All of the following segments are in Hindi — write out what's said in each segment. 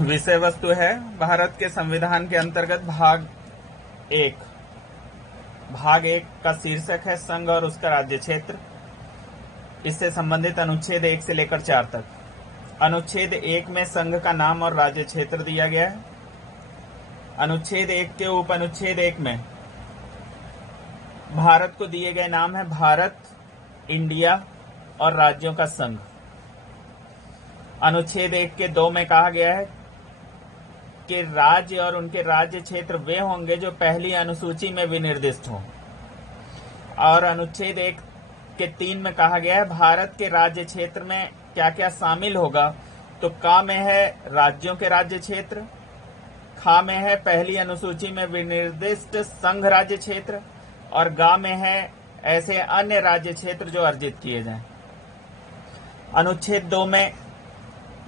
विषय वस्तु है भारत के संविधान के अंतर्गत भाग एक का शीर्षक है संघ और उसका राज्य क्षेत्र। इससे संबंधित अनुच्छेद 1 से लेकर 4 तक। अनुच्छेद 1 में संघ का नाम और राज्य क्षेत्र दिया गया है। अनुच्छेद 1 के उप अनुच्छेद 1 में भारत को दिए गए नाम है भारत, इंडिया और राज्यों का संघ। अनुच्छेद 1 के 2 में कहा गया है कि राज्य और उनके राज्य क्षेत्र वे होंगे जो पहली अनुसूची में विनिर्दिष्ट हों। और अनुच्छेद 1 के 3 में कहा गया है भारत के राज्य क्षेत्र में क्या क्या शामिल होगा। तो का में है राज्यों के राज्य क्षेत्र, खा में है पहली अनुसूची में विनिर्दिष्ट संघ राज्य क्षेत्र, और गा में है ऐसे अन्य राज्य क्षेत्र जो अर्जित किए जाएं। अनुच्छेद 2 में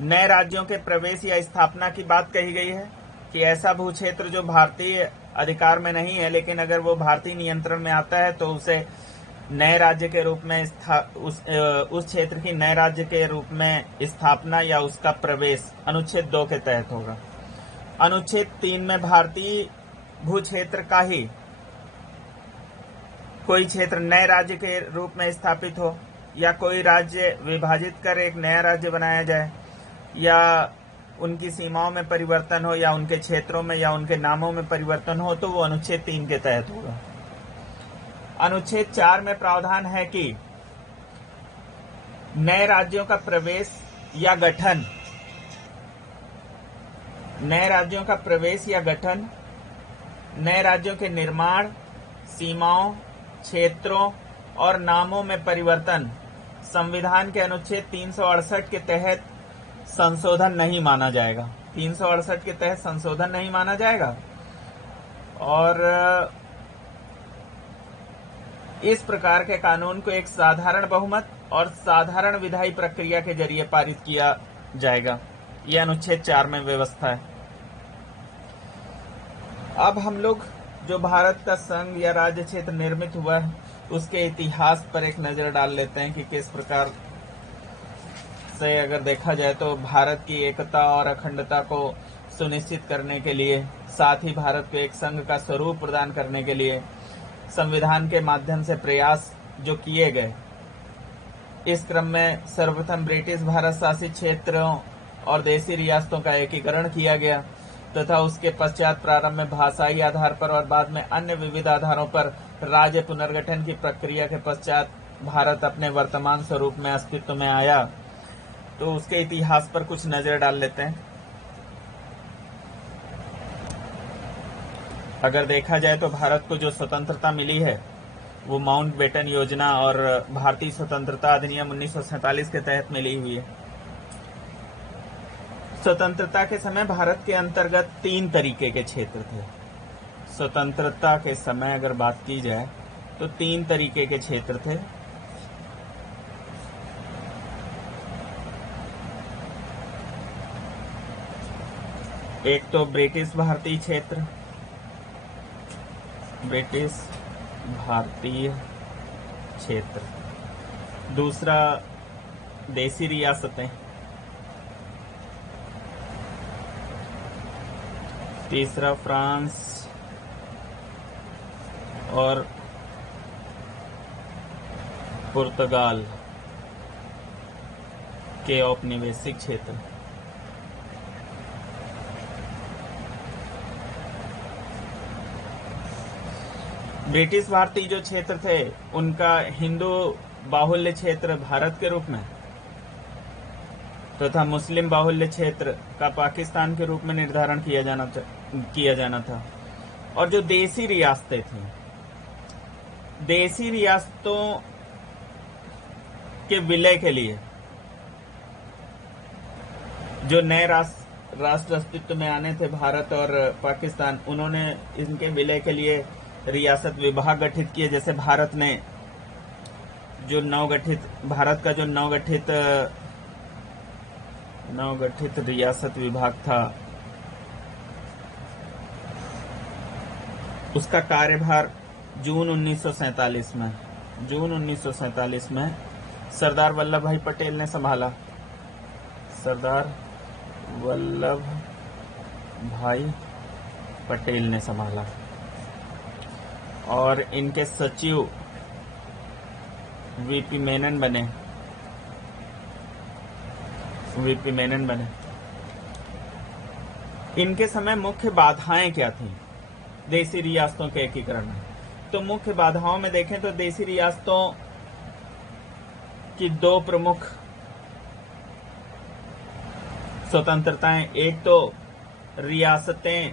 नए राज्यों के प्रवेश या स्थापना की बात कही गई है कि ऐसा भू क्षेत्र जो भारतीय अधिकार में नहीं है लेकिन अगर वो भारतीय नियंत्रण में आता है तो उसे नए राज्य के रूप में उस क्षेत्र की नए राज्य के रूप में स्थापना या उसका प्रवेश अनुच्छेद 2 के तहत होगा। अनुच्छेद 3 में भारतीय भू क्षेत्र का ही कोई क्षेत्र नए राज्य के रूप में स्थापित हो या कोई राज्य विभाजित कर एक नया राज्य बनाया जाए या उनकी सीमाओं में परिवर्तन हो या उनके क्षेत्रों में या उनके नामों में परिवर्तन हो तो वो अनुच्छेद 3 के तहत होगा। अनुच्छेद 4 में प्रावधान है कि नए राज्यों का प्रवेश या गठन नए राज्यों के निर्माण, सीमाओं, क्षेत्रों और नामों में परिवर्तन संविधान के अनुच्छेद 368 के तहत संशोधन नहीं माना जाएगा। 368 के तहत संशोधन नहीं माना जाएगा और इस प्रकार के कानून को एक साधारण बहुमत और साधारण विधायी प्रक्रिया के जरिए पारित किया जाएगा। यह अनुच्छेद 4 में व्यवस्था है। अब हम लोग जो भारत का संघ या राज्य क्षेत्र निर्मित हुआ है उसके इतिहास पर एक नजर डाल लेते हैं कि किस प्रकार से अगर देखा जाए तो भारत की एकता और अखंडता को सुनिश्चित करने के लिए, साथ ही भारत को एक संघ का स्वरूप प्रदान करने के लिए संविधान के माध्यम से प्रयास जो किए गए। इस क्रम में सर्वप्रथम ब्रिटिश भारत शासित क्षेत्रों और देशी रियासतों का एकीकरण किया गया तथा उसके पश्चात प्रारंभ में भाषाई आधार पर और बाद में अन्य विविध आधारों पर राज्य पुनर्गठन की प्रक्रिया के पश्चात भारत अपने वर्तमान स्वरूप में अस्तित्व में आया। तो उसके इतिहास पर कुछ नजर डाल लेते हैं। अगर देखा जाए तो भारत को जो स्वतंत्रता मिली है वो माउंटबेटन योजना और भारतीय स्वतंत्रता अधिनियम 1947 के तहत मिली हुई है। स्वतंत्रता के समय भारत के अंतर्गत 3 तरीके के क्षेत्र थे। स्वतंत्रता के समय अगर बात की जाए तो 3 तरीके के क्षेत्र थे। एक तो ब्रिटिश भारतीय क्षेत्र, दूसरा देशी रियासतें, तीसरा फ्रांस और पुर्तगाल के औपनिवेशिक क्षेत्र। ब्रिटिश भारतीय जो क्षेत्र थे उनका हिंदू बाहुल्य क्षेत्र भारत के रूप में तथा मुस्लिम बाहुल्य क्षेत्र का पाकिस्तान के रूप में निर्धारण किया जाना था। और जो देशी रियासतें थी, देशी रियासतों के विलय के लिए जो नए राष्ट्र अस्तित्व में आने थे भारत और पाकिस्तान, उन्होंने इनके विलय के लिए रियासत विभाग गठित किए। जैसे भारत का जो नवगठित रियासत विभाग था उसका कार्यभार जून 1947 में सरदार वल्लभ भाई पटेल ने संभाला। सरदार वल्लभ भाई पटेल ने संभाला और इनके सचिव वीपी मेनन बने। इनके समय मुख्य बाधाएं क्या थी देसी रियासतों के एकीकरण में? तो मुख्य बाधाओं में देखें तो देसी रियासतों की दो प्रमुख स्वतंत्रताएं, एक तो रियासतें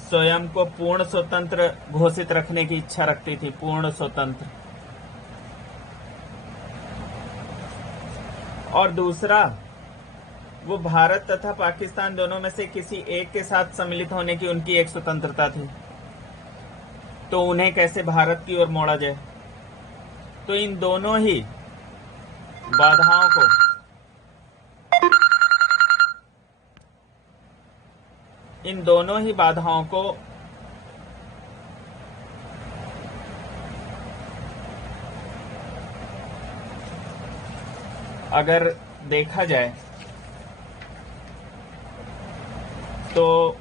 स्वयं को पूर्ण स्वतंत्र घोषित रखने की इच्छा रखती थी, पूर्ण स्वतंत्र, और दूसरा वो भारत तथा पाकिस्तान दोनों में से किसी एक के साथ सम्मिलित होने की उनकी एक स्वतंत्रता थी। तो उन्हें कैसे भारत की ओर मोड़ा जाए? तो इन दोनों ही बाधाओं को अगर देखा जाए तो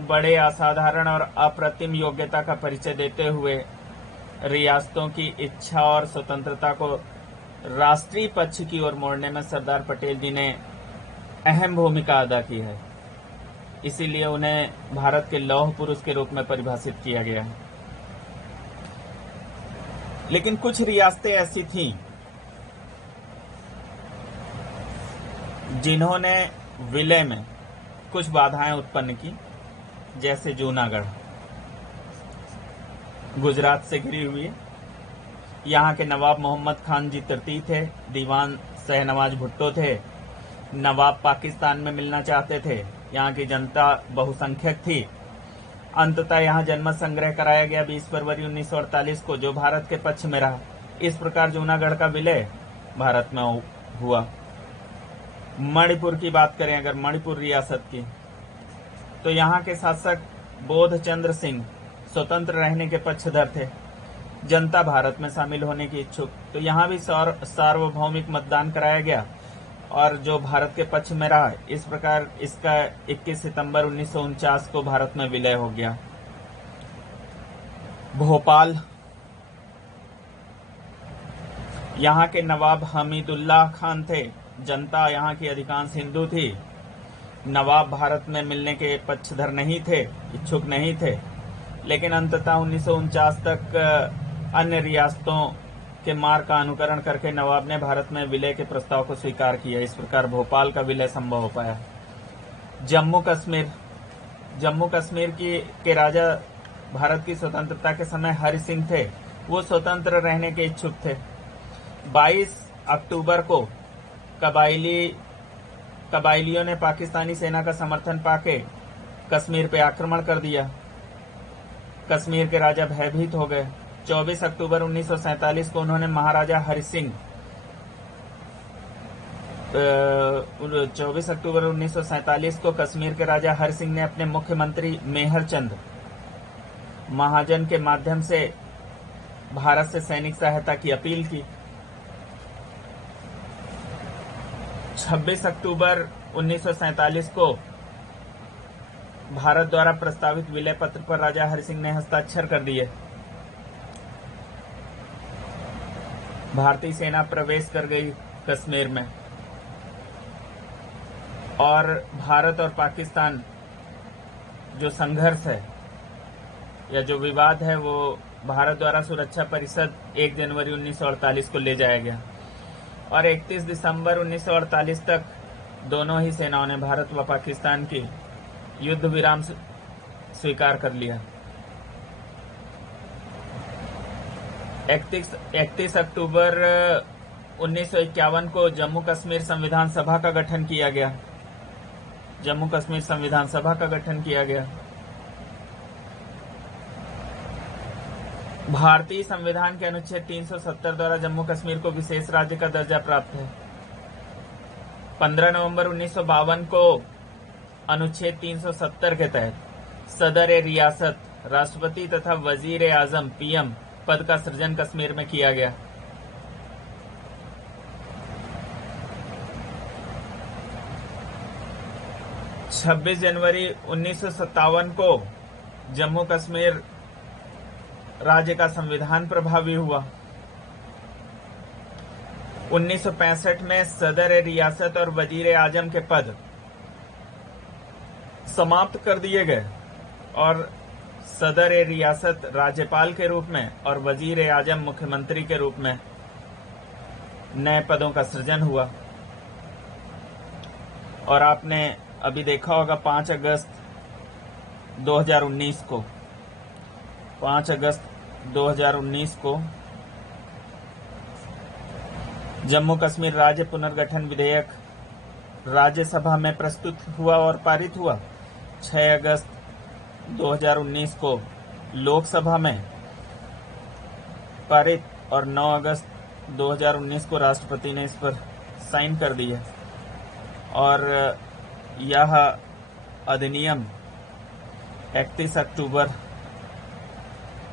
बड़े असाधारण और अप्रतिम योग्यता का परिचय देते हुए रियासतों की इच्छा और स्वतंत्रता को राष्ट्रीय पक्ष की ओर मोड़ने में सरदार पटेल जी ने अहम भूमिका अदा की है। इसीलिए उन्हें भारत के लौह पुरुष के रूप में परिभाषित किया गया है। लेकिन कुछ रियासतें ऐसी थीं जिन्होंने विलय में कुछ बाधाएं उत्पन्न की, जैसे जूनागढ़ गुजरात से घिरी हुई है। यहाँ के नवाब मोहम्मद खान जी तृतीय थे, दीवान शहनवाज भुट्टो थे, नवाब पाकिस्तान में मिलना चाहते थे, यहाँ की जनता बहुसंख्यक थी। अंततः यहाँ जनमत संग्रह कराया गया 20 फरवरी 1948 को, जो भारत के पक्ष में रहा। इस प्रकार जूनागढ़ का विलय भारत में हुआ। मणिपुर की बात करें अगर, मणिपुर रियासत की, तो यहाँ के शासक बोधचंद्र सिंह स्वतंत्र रहने के पक्षधर थे, जनता भारत में शामिल होने की इच्छुक। तो यहाँ भी सार्वभौमिक मतदान कराया गया और जो भारत के पक्ष में रहा। इस प्रकार इसका 21 सितंबर 1949 को भारत में विलय हो गया। भोपाल, यहाँ के नवाब हमीदुल्लाह खान थे, जनता यहाँ की अधिकांश हिंदू थी। नवाब भारत में मिलने के पक्षधर नहीं थे, इच्छुक नहीं थे। लेकिन अंततः 1949 तक अन्य रियासतों के मार्ग का अनुकरण करके नवाब ने भारत में विलय के प्रस्ताव को स्वीकार किया। इस प्रकार भोपाल का विलय संभव हो पाया। जम्मू कश्मीर के राजा भारत की स्वतंत्रता के समय हरि सिंह थे, वो स्वतंत्र रहने के इच्छुक थे। 22 अक्टूबर को कबाइलियों ने पाकिस्तानी सेना का समर्थन पाके कश्मीर पे आक्रमण कर दिया। कश्मीर के राजा भयभीत हो गए। 24 अक्टूबर 1947 को उन्होंने महाराजा हरि सिंह 24 अक्टूबर 1947 को कश्मीर के राजा हरि सिंह ने अपने मुख्यमंत्री मेहर चंद महाजन के माध्यम से भारत से सैनिक सहायता की अपील की। 26 अक्टूबर 1947 को भारत द्वारा प्रस्तावित विलय पत्र पर राजा हरि सिंह ने हस्ताक्षर कर दिए। भारतीय सेना प्रवेश कर गई कश्मीर में और भारत और पाकिस्तान जो संघर्ष है या जो विवाद है वो भारत द्वारा सुरक्षा परिषद 1 जनवरी 1948 को ले जाया गया और 31 दिसंबर 1948 तक दोनों ही सेनाओं ने भारत व पाकिस्तान की युद्ध विराम स्वीकार कर लिया। 31 अक्टूबर 1951 को जम्मू कश्मीर संविधान सभा का गठन किया गया। भारतीय संविधान के अनुच्छेद 370 द्वारा जम्मू कश्मीर को विशेष राज्य का दर्जा प्राप्त है। 15 नवंबर 1952 को अनुच्छेद 370 के तहत सदर-ए-रियासत, राष्ट्रपति तथा वजीर-ए-आजम (पीएम) पद का सृजन कश्मीर में किया गया। 26 जनवरी 1957 को जम्मू कश्मीर राज्य का संविधान प्रभावी हुआ। 1965 में सदर रियासत और वजीर आजम के पद समाप्त कर दिए गए और सदर रियासत राज्यपाल के रूप में और वजीर आजम मुख्यमंत्री के रूप में नए पदों का सृजन हुआ। और आपने अभी देखा होगा 5 अगस्त 2019 को जम्मू कश्मीर राज्य पुनर्गठन विधेयक राज्यसभा में प्रस्तुत हुआ और पारित हुआ। 6 अगस्त 2019 को लोकसभा में पारित और 9 अगस्त 2019 को राष्ट्रपति ने इस पर साइन कर दिया और यह अधिनियम 31 अक्टूबर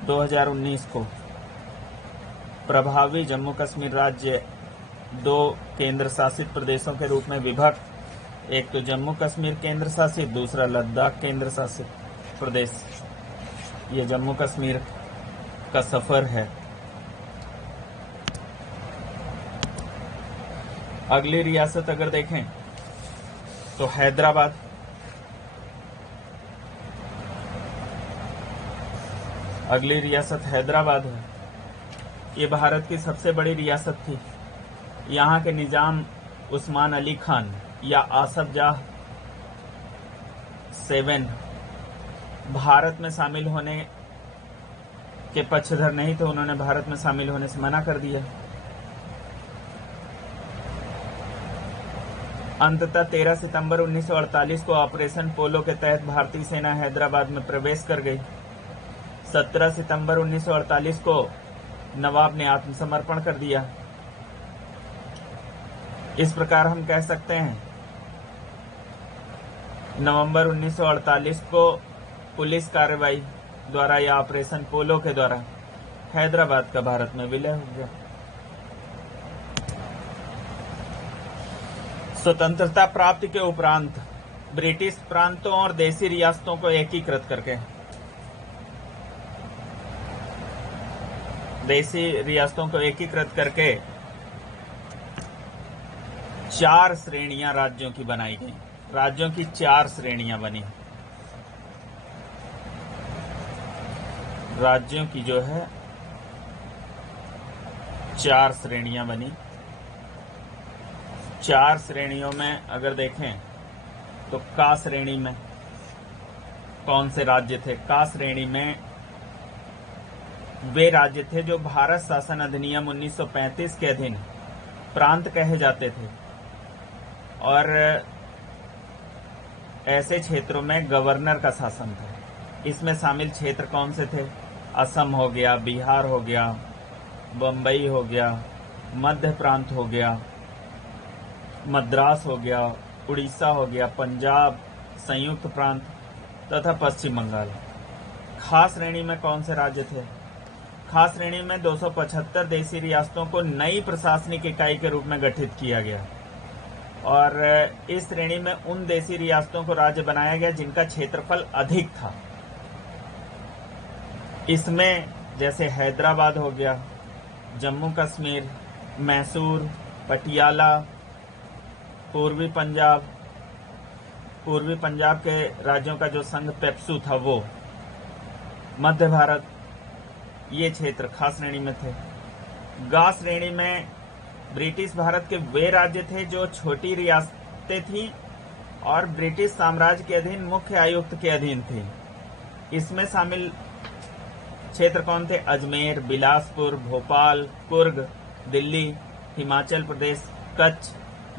2019 को प्रभावी जम्मू कश्मीर राज्य 2 केंद्र शासित प्रदेशों के रूप में विभक्त, एक तो जम्मू कश्मीर केंद्र शासित, दूसरा लद्दाख केंद्र शासित प्रदेश। ये जम्मू कश्मीर का सफर है। अगली रियासत अगर देखें तो हैदराबाद। अगली रियासत हैदराबाद है। ये भारत की सबसे बड़ी रियासत थी। यहाँ के निजाम उस्मान अली खान या आसफ जाह 7 भारत में शामिल होने के पक्षधर नहीं थे। उन्होंने भारत में शामिल होने से मना कर दिया। अंततः 13 सितंबर 1948 को ऑपरेशन पोलो के तहत भारतीय सेना हैदराबाद में प्रवेश कर गई। 17 सितंबर 1948 को नवाब ने आत्मसमर्पण कर दिया। इस प्रकार हम कह सकते हैं नवंबर 1948 को पुलिस कार्रवाई द्वारा या ऑपरेशन पोलो के द्वारा हैदराबाद का भारत में विलय हो गया। स्वतंत्रता प्राप्ति के उपरांत ब्रिटिश प्रांतों और देसी रियासतों को एकीकृत करके चार श्रेणियां राज्यों की बनाई गई। राज्यों की 4 श्रेणियां बनी। राज्यों की जो है 4 श्रेणियां बनी। 4 श्रेणियों में अगर देखें तो का श्रेणी में कौन से राज्य थे? का श्रेणी में वे राज्य थे जो भारत शासन अधिनियम 1935 के अधीन प्रांत कहे जाते थे और ऐसे क्षेत्रों में गवर्नर का शासन था। इसमें शामिल क्षेत्र कौन से थे? असम हो गया, बिहार हो गया, बम्बई हो गया, मध्य प्रांत हो गया, मद्रास हो गया, उड़ीसा हो गया, पंजाब, संयुक्त प्रांत तथा पश्चिम बंगाल। खास श्रेणी में कौन से राज्य थे? खास श्रेणी में 275 देसी रियासतों को नई प्रशासनिक इकाई के रूप में गठित किया गया और इस श्रेणी में उन देसी रियासतों को राज्य बनाया गया जिनका क्षेत्रफल अधिक था। इसमें जैसे हैदराबाद हो गया, जम्मू कश्मीर, मैसूर, पटियाला, पूर्वी पंजाब के राज्यों का जो संघ पेप्सू था वो, मध्य भारत, ये क्षेत्र खास श्रेणी में थे। गा श्रेणी में ब्रिटिश भारत के वे राज्य थे जो छोटी रियासतें थीं और ब्रिटिश साम्राज्य के अधीन मुख्य आयुक्त के अधीन थी। इसमें शामिल क्षेत्र कौन थे? अजमेर, बिलासपुर, भोपाल, कुर्ग, दिल्ली, हिमाचल प्रदेश, कच्छ,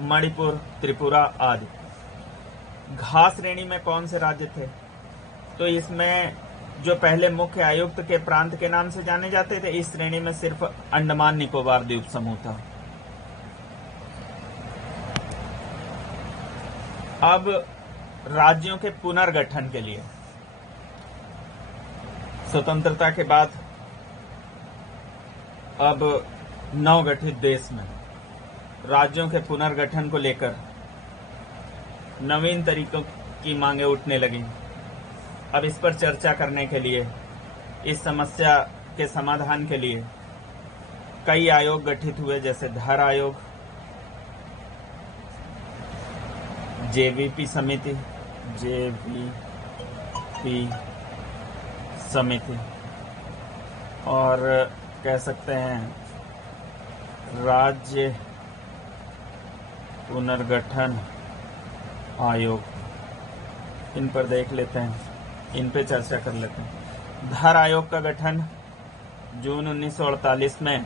मणिपुर, त्रिपुरा आदि। घा श्रेणी में कौन से राज्य थे? तो इसमें जो पहले मुख्य आयुक्त के प्रांत के नाम से जाने जाते थे, इस श्रेणी में सिर्फ अंडमान निकोबार द्वीप समूह था। अब राज्यों के पुनर्गठन के लिए स्वतंत्रता के बाद अब नवगठित देश में राज्यों के पुनर्गठन को लेकर नवीन तरीकों की मांगे उठने लगी। अब इस पर चर्चा करने के लिए, इस समस्या के समाधान के लिए कई आयोग गठित हुए, जैसे धर आयोग, जेवीपी समिति, और कह सकते हैं राज्य पुनर्गठन आयोग। इन पर देख लेते हैं, इन पे चर्चा कर लेते हैं। धर आयोग का गठन जून 1948 में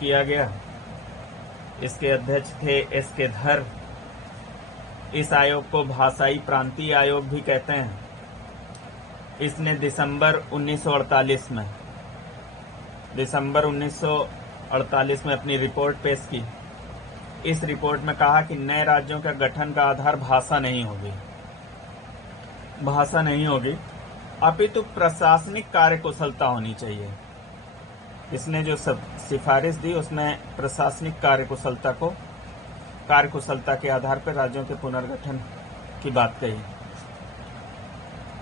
किया गया। इसके अध्यक्ष थे एस.के. धर। इस आयोग को भाषाई प्रांतीय आयोग भी कहते हैं। इसने दिसंबर 1948 में अपनी रिपोर्ट पेश की। इस रिपोर्ट में कहा कि नए राज्यों के गठन का आधार भाषा नहीं होगी, अपितु प्रशासनिक कार्यकुशलता होनी चाहिए। इसने जो सब सिफारिश दी उसमें प्रशासनिक कार्यकुशलता के आधार पर राज्यों के पुनर्गठन की बात कही।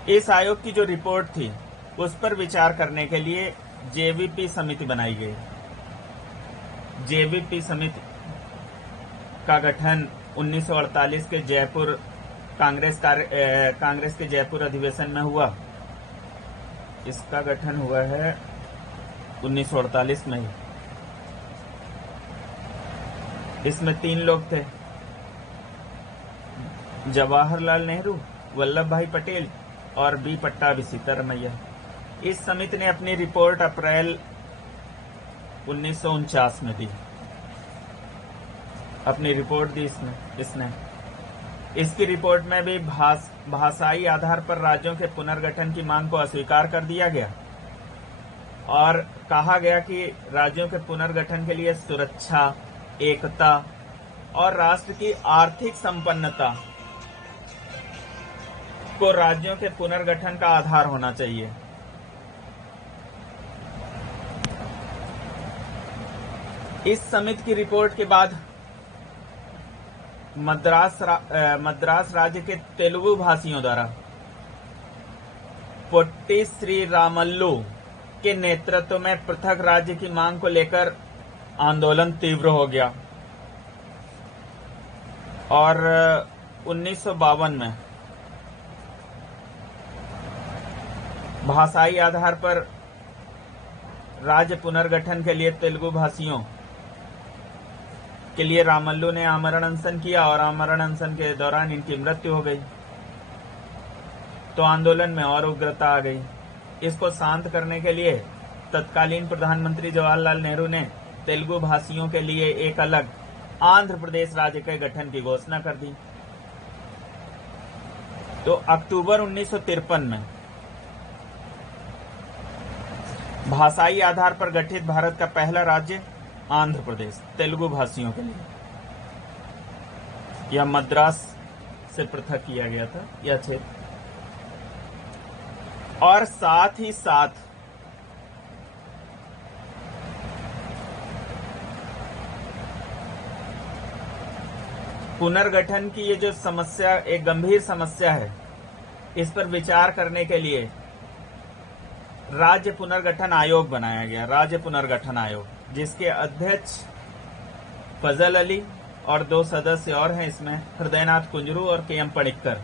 इस आयोग की जो रिपोर्ट थी उस पर विचार करने के लिए जेवीपी समिति बनाई गई। जेवीपी समिति का गठन 1948 के जयपुर कांग्रेस के जयपुर अधिवेशन में हुआ। इसका गठन हुआ है 1948 में ही। इसमें 3 लोग थे, जवाहरलाल नेहरू, वल्लभ भाई पटेल और बी पट्टाभी सीतारमैया। इस समिति ने अपनी रिपोर्ट अप्रैल 1949 में दी। अपनी रिपोर्ट दी इसने। इसकी रिपोर्ट में भी भाषाई आधार पर राज्यों के पुनर्गठन की मांग को अस्वीकार कर दिया गया और कहा गया कि राज्यों के पुनर्गठन के लिए सुरक्षा, एकता और राष्ट्र की आर्थिक संपन्नता को राज्यों के पुनर्गठन का आधार होना चाहिए। इस समिति की रिपोर्ट के बाद मद्रास राज्य के तेलुगु भाषियों द्वारा पोट्टी श्री रामल्लू के नेतृत्व में पृथक राज्य की मांग को लेकर आंदोलन तीव्र हो गया और 1952 में भाषाई आधार पर राज्य पुनर्गठन के लिए तेलुगु भाषियों के लिए रामल्लू ने आमरण अनशन किया और आमरण अनशन के दौरान इनकी मृत्यु हो गई। तो आंदोलन में और उग्रता आ गई। इसको शांत करने के लिए तत्कालीन प्रधानमंत्री जवाहरलाल नेहरू ने तेलुगु भाषियों के लिए एक अलग आंध्र प्रदेश राज्य के गठन की घोषणा कर दी। तो अक्टूबर 1953 में भाषाई आधार पर गठित भारत का पहला राज्य आंध्र प्रदेश तेलुगु भाषियों के लिए, यह मद्रास से पृथक किया गया था यह क्षेत्र। और साथ ही साथ पुनर्गठन की ये जो समस्या एक गंभीर समस्या है, इस पर विचार करने के लिए राज्य पुनर्गठन आयोग बनाया गया। राज्य पुनर्गठन आयोग, जिसके अध्यक्ष फजल अली और 2 सदस्य और हैं इसमें, हृदयनाथ कुंजरू और के.एम. पणिक्कर।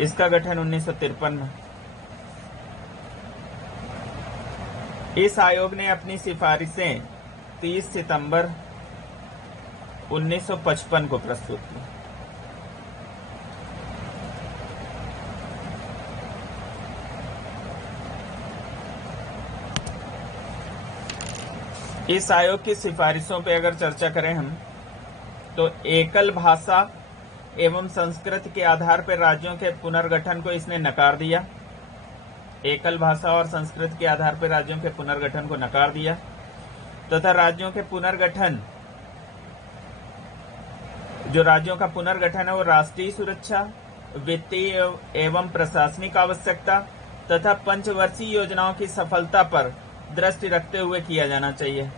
इसका गठन 1953 में। इस आयोग ने अपनी सिफारिशें 30 सितंबर 1955 को प्रस्तुत की। इस आयोग की सिफारिशों पर अगर चर्चा करें हम, तो एकल भाषा एवं संस्कृति के आधार पर राज्यों के पुनर्गठन को इसने नकार दिया। एकल भाषा और संस्कृति के आधार पर राज्यों के पुनर्गठन को नकार दिया तथा राज्यों के पुनर्गठन, जो राज्यों का पुनर्गठन है वो राष्ट्रीय सुरक्षा, वित्तीय एवं प्रशासनिक आवश्यकता तथा पंचवर्षीय योजनाओं की सफलता पर दृष्टि रखते हुए किया जाना चाहिए।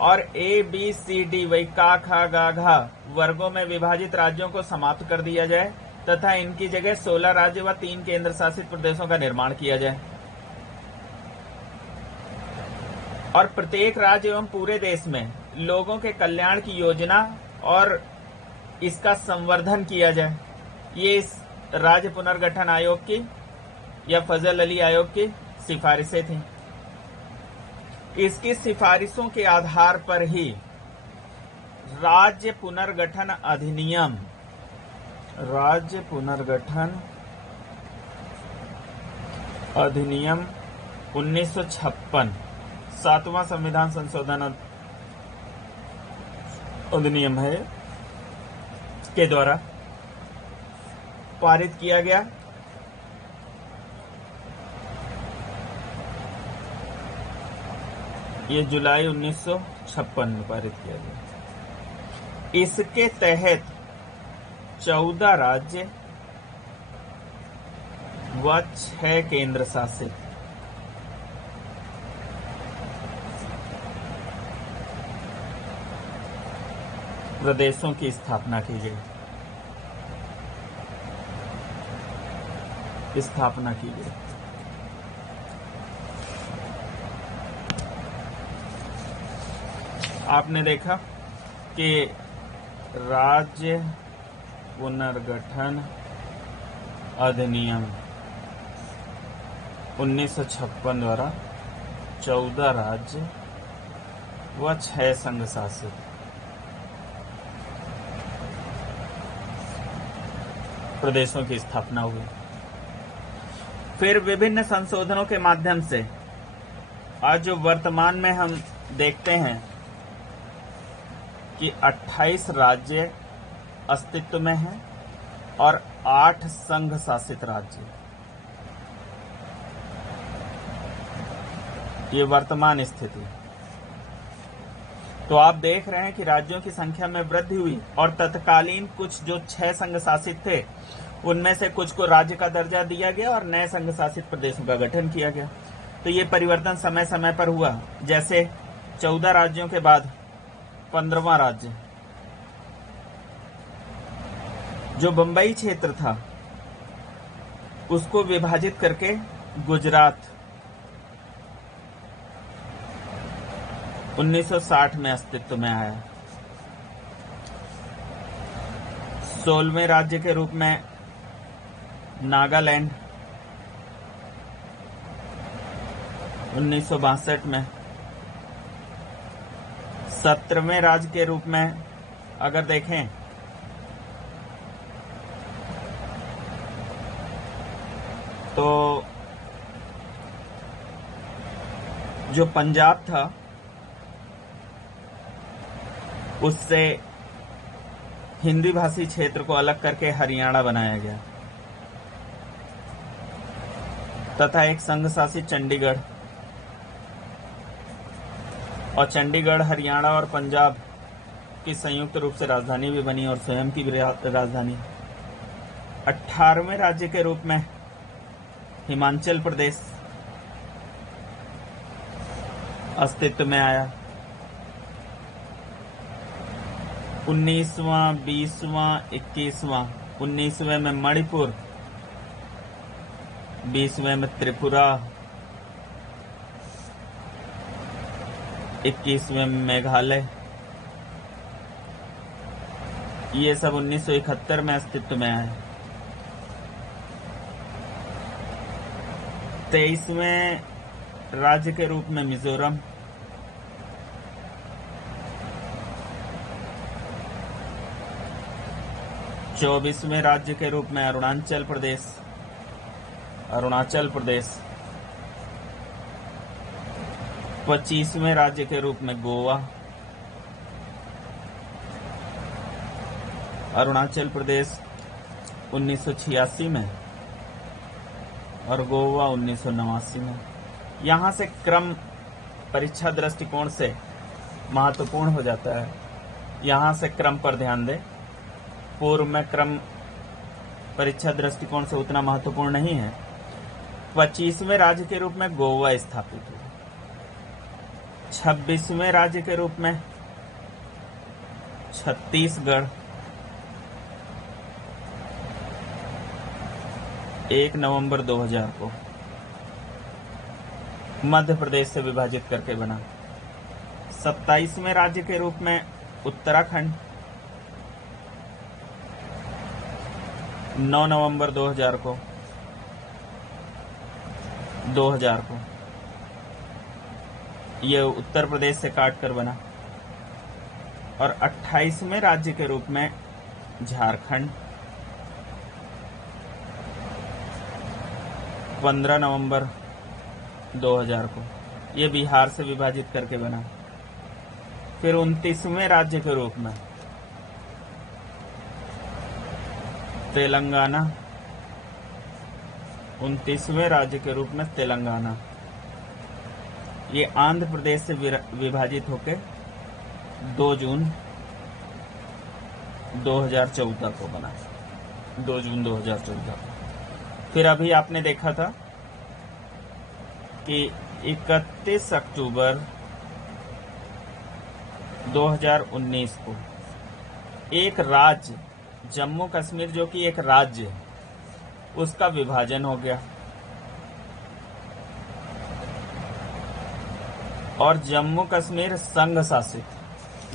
और ABCD वही का खा गा घा वर्गों में विभाजित राज्यों को समाप्त कर दिया जाए तथा इनकी जगह 16 राज्य व 3 केंद्र शासित प्रदेशों का निर्माण किया जाए और प्रत्येक राज्य एवं पूरे देश में लोगों के कल्याण की योजना और इसका संवर्धन किया जाए। ये इस राज्य पुनर्गठन आयोग की या फजल अली आयोग की सिफारिशें थीं। इसकी सिफारिशों के आधार पर ही राज्य पुनर्गठन अधिनियम 1956 7वां संविधान संशोधन अधिनियम है के द्वारा पारित किया गया। ये जुलाई 1956 में पारित किया गया। इसके तहत 14 राज्य व 6 केंद्र शासित प्रदेशों की स्थापना की गई। आपने देखा कि राज्य पुनर्गठन अधिनियम 1956 द्वारा 14 राज्य व 6 संघ शासित प्रदेशों की स्थापना हुई। फिर विभिन्न संशोधनों के माध्यम से आज जो वर्तमान में हम देखते हैं कि 28 राज्य अस्तित्व में हैं और 8 संघ शासित राज्य। ये वर्तमान स्थिति। तो आप देख रहे हैं कि राज्यों की संख्या में वृद्धि हुई और तत्कालीन कुछ जो 6 संघ शासित थे उनमें से कुछ को राज्य का दर्जा दिया गया और नए संघ शासित प्रदेशों का गठन किया गया। तो ये परिवर्तन समय समय पर हुआ। जैसे 14 राज्यों के बाद 15वां राज्य जो बंबई क्षेत्र था उसको विभाजित करके गुजरात 1960 में अस्तित्व में आया। 16वें राज्य के रूप में नागालैंड 1962 में। 17वें राज्य के रूप में अगर देखें तो जो पंजाब था उससे हिंदी भाषी क्षेत्र को अलग करके हरियाणा बनाया गया तथा एक संघ शासित चंडीगढ़, और चंडीगढ़ हरियाणा और पंजाब की संयुक्त रूप से राजधानी भी बनी और स्वयं की भी राजधानी। 18वें राज्य के रूप में हिमाचल प्रदेश अस्तित्व में आया। 19वां, 20वां, 21वां, 19वें में मणिपुर, 20वें में त्रिपुरा, 21वें में मेघालय। ये सब 1971 में अस्तित्व में आए। 23वें राज्य के रूप में मिजोरम, 24वें राज्य के रूप में अरुणाचल प्रदेश, 25वें राज्य के रूप में गोवा। अरुणाचल प्रदेश 1986 में और गोवा 1989 में। यहाँ से क्रम परीक्षा दृष्टिकोण से महत्वपूर्ण हो जाता है। यहाँ से क्रम पर ध्यान दें। पूर्व में क्रम परीक्षा दृष्टिकोण से उतना महत्वपूर्ण नहीं है। 25वें राज्य के रूप में गोवा स्थापित हुआ। 26वें राज्य के रूप में छत्तीसगढ़ 1 नवंबर 2000 को मध्य प्रदेश से विभाजित करके बना। 27वें राज्य के रूप में उत्तराखंड 9 नवंबर 2000 को ये उत्तर प्रदेश से काट कर बना। और 28वें राज्य के रूप में झारखंड 15 नवंबर 2000 को ये बिहार से विभाजित करके बना। फिर 29वें राज्य के रूप में तेलंगाना 29वें राज्य के रूप में तेलंगाना ये आंध्र प्रदेश से विभाजित होकर 2 जून 2014 को बना। 2 जून 2014 को। फिर अभी आपने देखा था कि 31 अक्टूबर 2019 को एक राज्य जम्मू कश्मीर जो कि एक राज्य है उसका विभाजन हो गया और जम्मू कश्मीर संघ शासित।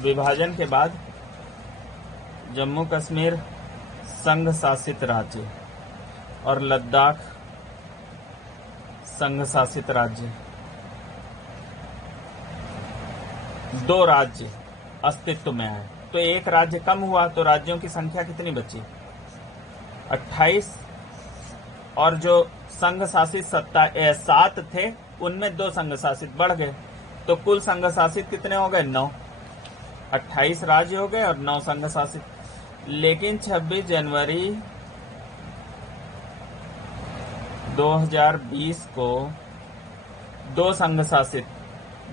विभाजन के बाद जम्मू कश्मीर संघ शासित राज्य और लद्दाख संघ शासित राज्य। 2 राज्य अस्तित्व में आए तो एक राज्य कम हुआ तो राज्यों की संख्या कितनी बची 28 और जो संघ शासित 7 थे उनमें 2 संघ शासित बढ़ गए तो कुल संघ शासित कितने हो गए 9। 28 राज्य हो गए और 9 संघ शासित। लेकिन 26 जनवरी 2020 को 2 संघ शासित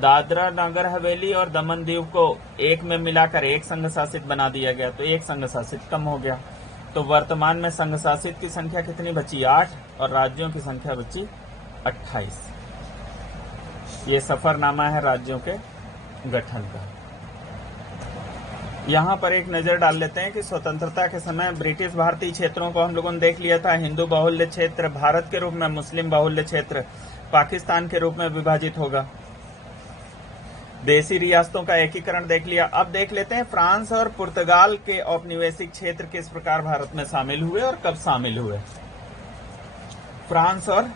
दादरा नगर हवेली और दमन दीव को एक में मिलाकर एक संघ शासित बना दिया गया तो एक संघ शासित कम हो गया। तो वर्तमान में संघ शासित की संख्या कितनी बची 8 और राज्यों की संख्या बची 28। ये सफरनामा है राज्यों के गठन का। यहाँ पर एक नजर डाल लेते हैं कि स्वतंत्रता के समय ब्रिटिश भारतीय क्षेत्रों को हम लोगों ने देख लिया था। हिंदू बाहुल्य क्षेत्र भारत के रूप में, मुस्लिम बाहुल्य क्षेत्र पाकिस्तान के रूप में विभाजित होगा। देशी रियासतों का एकीकरण देख लिया। अब देख लेते हैं फ्रांस और पुर्तगाल के औपनिवेशिक क्षेत्र किस प्रकार भारत में शामिल हुए और कब शामिल हुए। फ्रांस और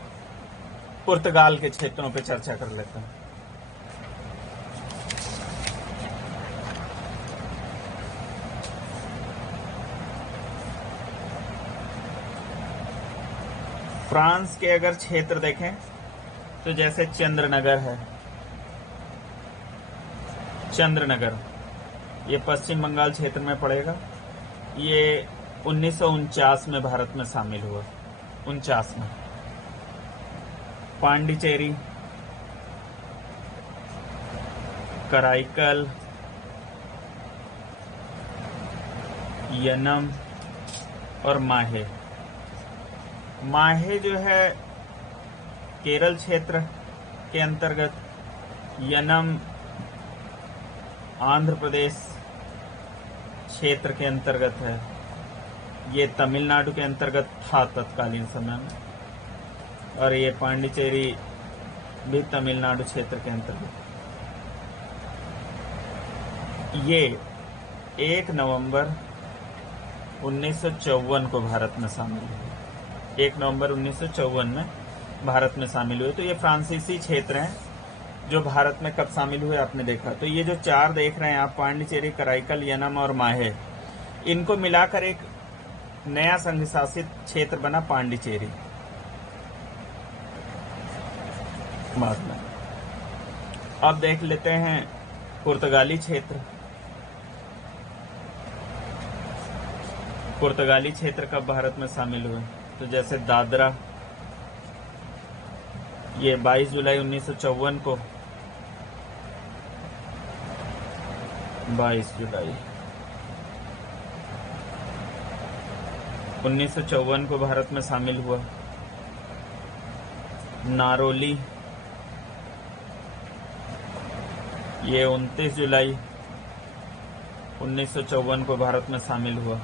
पुर्तगाल के क्षेत्रों पर चर्चा कर लेते हैं। फ्रांस के अगर क्षेत्र देखें तो जैसे चंद्रनगर है, चंद्रनगर ये पश्चिम बंगाल क्षेत्र में पड़ेगा। ये 1949 में भारत में शामिल हुआ, 49 में। पांडिचेरी, कराईकल, यनम और माहे। माहे जो है केरल क्षेत्र के अंतर्गत, यनम आंध्र प्रदेश क्षेत्र के अंतर्गत है। ये तमिलनाडु के अंतर्गत था तत्कालीन समय में, और ये पांडिचेरी भी तमिलनाडु क्षेत्र के अंतर्गत। ये 1 नवंबर 1954 को भारत में शामिल हुए। 1 नवंबर 1954 में भारत में शामिल हुए। तो ये फ्रांसीसी क्षेत्र हैं जो भारत में कब शामिल हुए आपने देखा। तो ये जो 4 देख रहे हैं आप, पांडिचेरी, कराईकल, यनम और माहे, इनको मिलाकर एक नया संघ शासित क्षेत्र बना पांडिचेरी बाद में। अब देख लेते हैं पुर्तगाली क्षेत्र। पुर्तगाली क्षेत्र कब भारत में शामिल हुए। तो जैसे दादरा, ये 22 जुलाई 1954 को, 22 जुलाई 1954 को भारत में शामिल हुआ। नारोली ये 29 जुलाई 1954 को भारत में शामिल हुआ।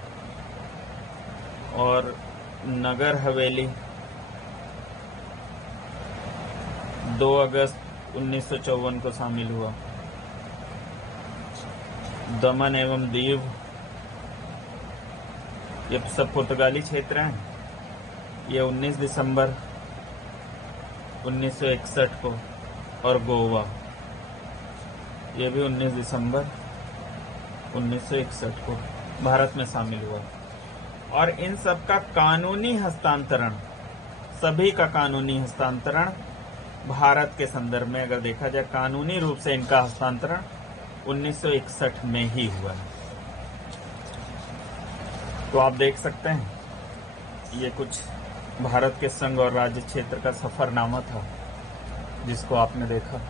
और नगर हवेली 2 अगस्त 1954 को शामिल हुआ। दमन एवं दीव ये सब पुर्तगाली क्षेत्र हैं। ये 19 दिसंबर 1961 को। और गोवा ये भी 19 दिसंबर 1961 को भारत में शामिल हुआ। और इन सब का कानूनी हस्तांतरण, सभी का कानूनी हस्तांतरण भारत के संदर्भ में अगर देखा जाए, कानूनी रूप से इनका हस्तांतरण 1961 में ही हुआ है। तो आप देख सकते हैं ये कुछ भारत के संघ और राज्य क्षेत्र का सफरनामा था जिसको आपने देखा।